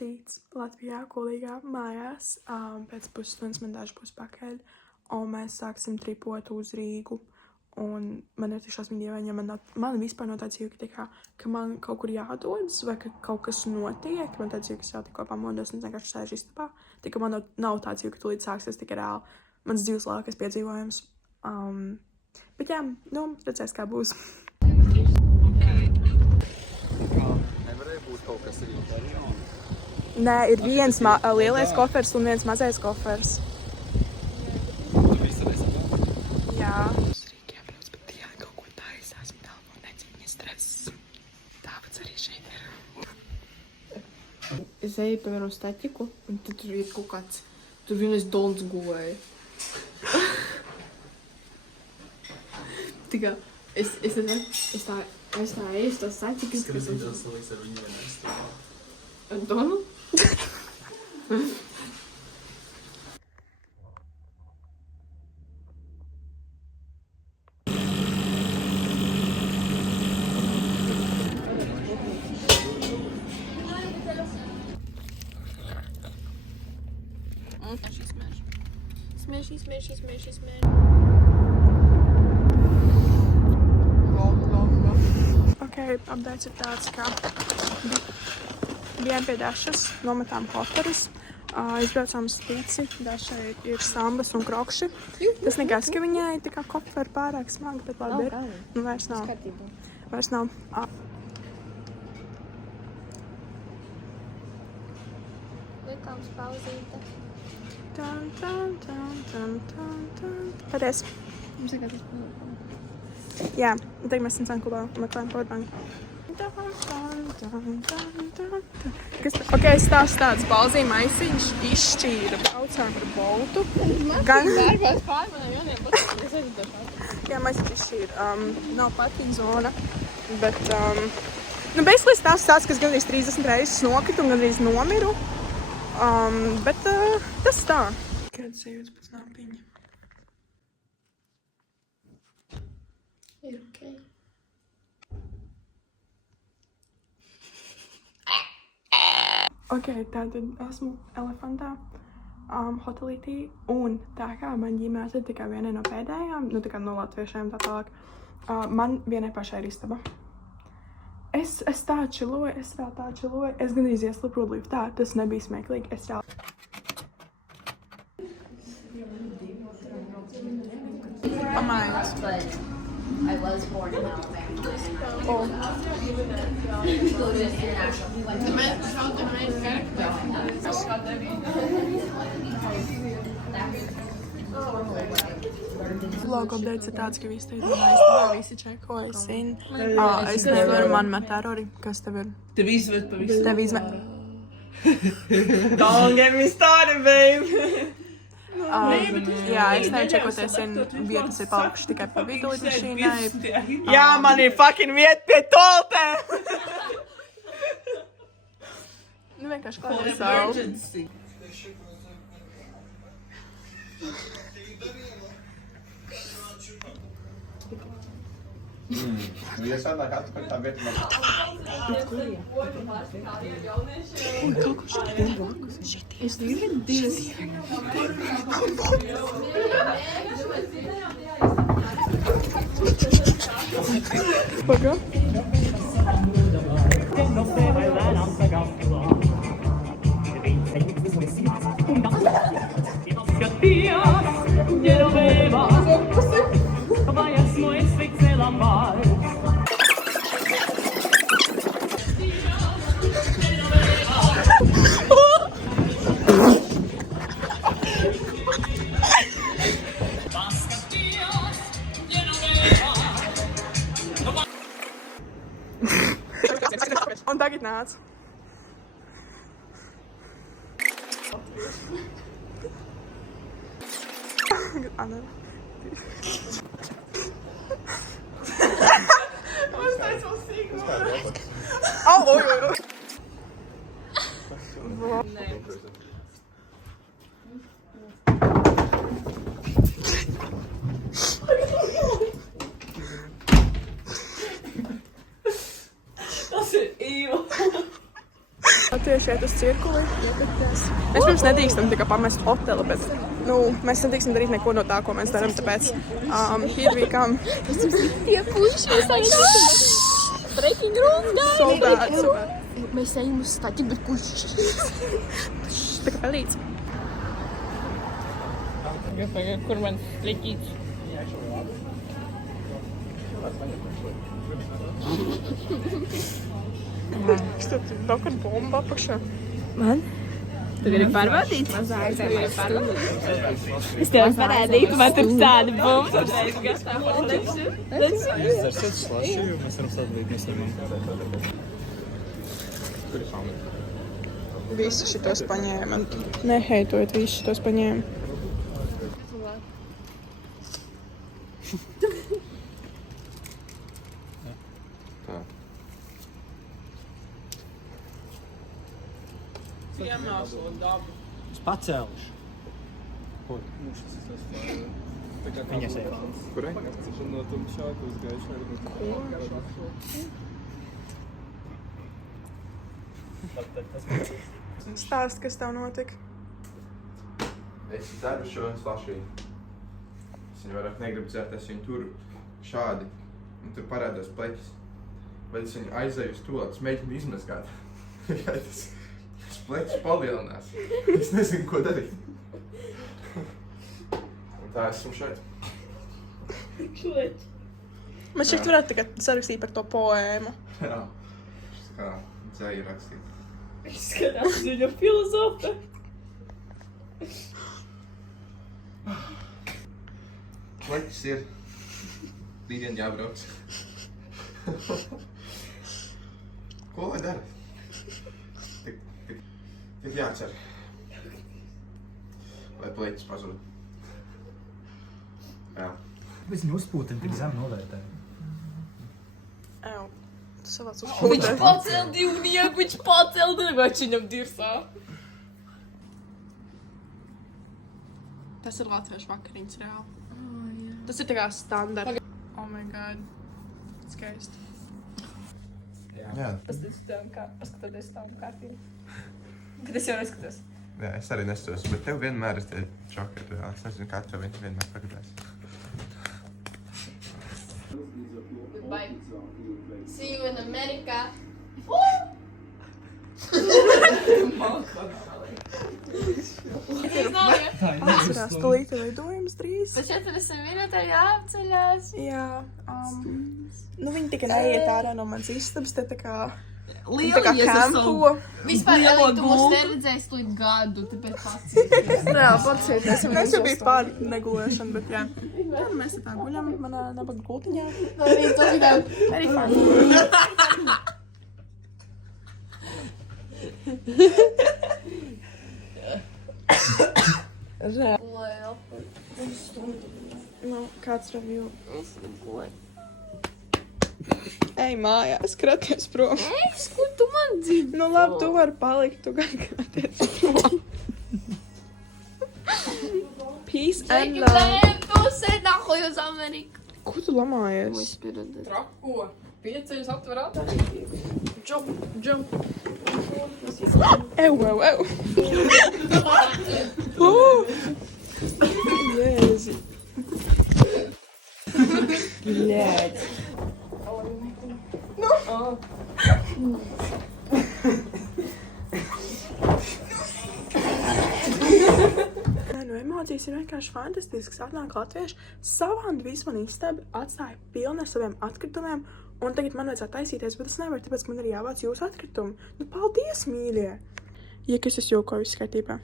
rakstīts Latvijā, Kulīgā mājās. Pēc pusstundas man daži būs pakaļ, un mēs sāksim tripot uz Rīgu. Un man ir tiešām dievaini, ja man vispār nav tāds jūka, ka man kaut kur jādodas, vai ka kaut kas notiek. Man tāds jūka, ka es jau tikko pamodos, un es vienkārši sēžu istabā. Tā kā man nav tāds jūka, ka tūlīt sāksies tikai reāli mans dzīves lielākais piedzīvojums. Bet jā, redzēs, kā būs. Nevarēja būt kaut kas arī? Nē, ir viens lielais kofers un viens mazais kofers. Tu visu nesapā? Jā. Rīgi jābrauc, bet jā, kaut ko taisās, un telefonu necīņa stress. Tāpēc arī šeit ir. Es eju, piemēram, statiku, un tad tur ir kaut kāds, tur vienais dons gulēja. Tikā, es tā eju, tas statikas, kas ir. Tas salīdz ar viņu vienais. Ar Donu? Smash. Ok, updates ir tāds, ka bijām pie Dašas, nometām koferus, izbraucām uz Tīci, Dašai ir sambas un krokši. Tas nekas, ka viņai tā kā koferi pārāk smagi, bet labi ir. Nu, vairs nav. Vairs nav. Likams pauzīte. Paties. Mums ir kāds palikums. Jā, tagad mēs esam Sankulā un meklējam powerbanku. Ok, stāstu tāds balzīm maisiņš izšķīra. Braucām par Boltu. Gan... Darbās pārmanām jauniem būtu, es esmu dažādi. Jā, maisiņš izšķīra. Nav parking zona, bet... basically stāsts tāds, ka es gandrīz 30 reizes nokritu un gandrīz nomiru. Bet tas tā. Kāds sajūtas pēc nāpiņa? Ir ok. Ok, tātad esmu elefantā hotelītī, un tā kā man ģimēs ir tikai vienai no pēdējām, tā kā no latviešiem tā tālāk, man vienai pašai ir istaba. Es tā čiloju, es gandrīz ieslipu liftā, tas nebija smieklīgi, es reāli. Pamājās. I was born in Alabama. Oh. Vlog updates ir tāds, ka visi tev domā, visi čekoja, sin. Es nevaru, man met terori. Kas tev ir? Tev izved pa visu. Tev izmet. Don't get me started, babe! Jā, es nevaru čekoties, sin vietas ir palikuši tikai pa vidu līdz mašīnai. Jā, man ir fucking vieta pie toltē! Nu vienkārši klausau. Emergency. Nu, ja sanāk atpakaļ tā vieta, man... Kaut ko šitien blakus. Es negribu divas. Paga. Un tagad nāc. Anna. Oi. latvieši iet uz cirkuli, iepirkties. Mēs pirms nedrīkstam tā kā pamest hoteli, bet, mēs nedrīkstam darīt neko no tā, ko mēs darām, tāpēc, here we come. Tie puši, breaking room, guys. So bad, so bad. Mēs ejam uz statiku, bet kurš? Tā kā pelīts. Kur man likīts? Štāp, nav kad bomba apakšā. Man? Tu gribi pārbaudīt? Es tev parādīju, man tur tāda bumba. Visi šitos paņēma. Neheitojot, visi šitos paņēma. Es pacēluši. Viņa sēž. Kurai? Stāst, kas tev notika. Es dzeru šo slašīju. Es viņu vairāk negribu dzert, es viņu turu šādi. Un tur parādās pleķis. Vai es viņu aizēju uz to, es mēģinu izmazgāt. Tas pleķis palielinās. Es nezinu, ko darīt. Un tā esmu šeit. Man šķiet, tu varētu tagad sarakstīt par to poēmu. Jā. Šis kā dzēju rakstīt. Skatās viņa filozofa. Pleķis ir. Rītdien jābrauc. Ko lai dara? Tik jācer. Lai pleķis pazūd. Jā. Mēs viņu uzpūtam, tik zem novērtē. Ew, tu savāc uz Viņš šūtē. pacēl divnieku, viņš pacēl divnieku viņam dirsā. Tas ir latviešu vakariņas reāli. Tas ir tā kā standarta. Oh my god. Skaisti. Jā. Paskatoties tavu kārtību. Bet es jau neskatos. Jā, es arī neskatos, bet tev vienmēr ir tie čokeri. Jā, es nezinu, kā tev vienmēr pagadās. Goodbye. See you in America. Atcerās, tūlīt ir lidojums drīz. Pēc 40 minūtēm jāapceļās. Jā. Viņi tikai neiet ārā no manas istabas, te tā kā kempo. Vispār, ja tu mūs neredzēsi līdz gadu, tāpēc pacīties. Jā, pacieties. Mēs jau bija pār negulēšana, bet jā. Jā, mēs tā guļam manā nabaga gultiņā. Arī to vidām. Arī fajn. Lēl. Nu, kāds review? Ej mājās, kraties prom. Es, ko tu man dzirdi? Nu labi, tu vari palikt, tu gan kraties prom. Peace and love. Ej, tu sēd nahuj uz Ameriku. Ko tu lamājies? Muspirad. Trako. Pieceļus aptver atver. Jump. Ew. Jēzi. Blēd. Nē, nu emocijas ir vienkārši fantastisks. Atnāk latvieši, savādi visu man istabi, atstāja pilnu ar saviem atkritumiem, un tagad man vajadzētu taisīties, bet es nevaru, tāpēc man ir jāvāc jūsu atkritumi. Nu, paldies, mīļie! Ja kas es jokoju, viss kārtībā.